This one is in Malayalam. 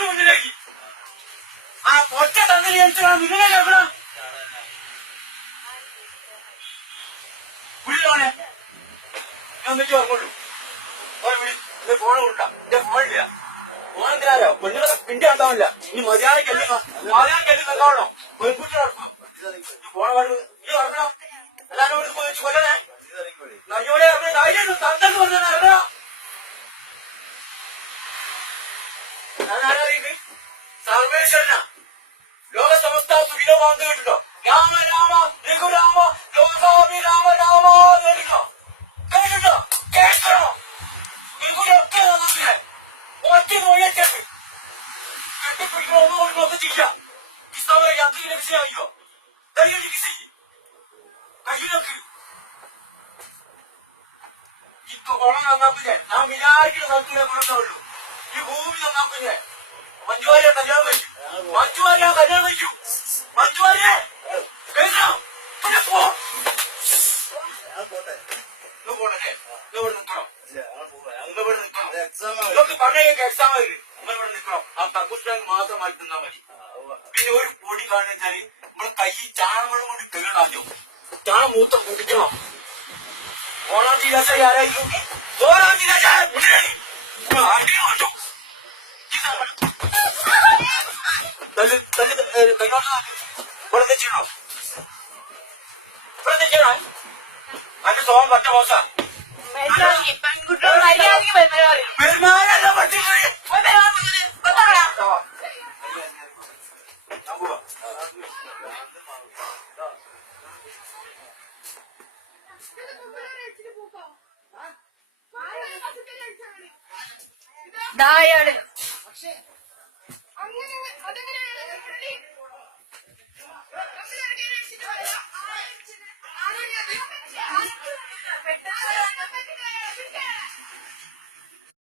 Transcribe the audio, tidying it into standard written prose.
മുന്നിലേക്ക് ആ ഒറ്റ തന്നെ മുന്നിലേക്ക് എവിടെ വിളിയോനെ ഞാൻ വെച്ച് പറഞ്ഞോളൂ ഫോണ് കൊടുക്കാം എന്റെ ഫോണില്ല ഫോണെന്തിനാരോ പെണ്ണുങ്ങളെ പിണ്ടി ഉണ്ടാവില്ല ഇനി മര്യാദക്കല്ലേ നിൽക്കാവണോ പെൺകുട്ടി നടക്കും ഫോണ് പറഞ്ഞു നീ പറഞ്ഞോ എല്ലാരും വെച്ച് കൊല്ലണേ നയ്യോടെ ധൈര്യം തന്നെന്ന് പറഞ്ഞാൽ അറിയാ ഞാനാരാ സർവേശ്വരനാ ലോക സമസ്ത സുഖിലോ വാങ്ങി കേട്ടോ രാമ രാമ രഘുരാമ ലോകാമി രാമ രാമ കേട്ടോ കേട്ടോ കേട്ടോ ഇവരൊക്കെ നന്നാക്കില്ലേ ഒറ്റ നോക്കിയിട്ട് കെട്ടിപ്പിടിക്കണോ ചെയ്യാം ഇസ്ലാമിലെ യാത്ര ലഭിച്ചായോ ധൈര്യം ചികിത്സ കയ്യിലൊക്കെ ഇപ്പൊ കുളം നന്നാപ്പില്ലേ ഞാൻ വിചാരിക്കുന്ന സ്ഥലത്തിലെ കുളം ഉള്ളൂ ഈ ഭൂമി നന്നാപ്പില്ലേ മഞ്ജുവാരിയെ കല്യാണം കഴിച്ചു മഞ്ജുവാരിയെ കല്യാണം കഴിച്ചു മഞ്ജുവാരിയെ കേട്ടോ പോണേ ഇവിടെ നിൽക്കണം ഇവിടെ നിൽക്കണം ഇതൊക്കെ പറഞ്ഞേക്ക് എക്സാം ആയി ഇവിടെ നിൽക്കണം ആ കക്കൂസ് മാത്രമായി തിന്നാ മതി പിന്നെ ഒരു പൊടി കാണുവെച്ചാല് നമ്മളെ കൈ ചാണകം കൊണ്ട് കേടാഞ്ഞു ചാണം മൂത്തം കുടിക്കണം ഓണം തീരാശ ആരായിരിക്കും ഓണം തീരാശ ഇവിടെ ചെയ്യണോ ഇവിടെ ചെയ്യണോ അതിന്റെ സ്വഭാവം പറ്റ മോശ പെരുമാറല്ല പറ്റില്ല ദായാണ്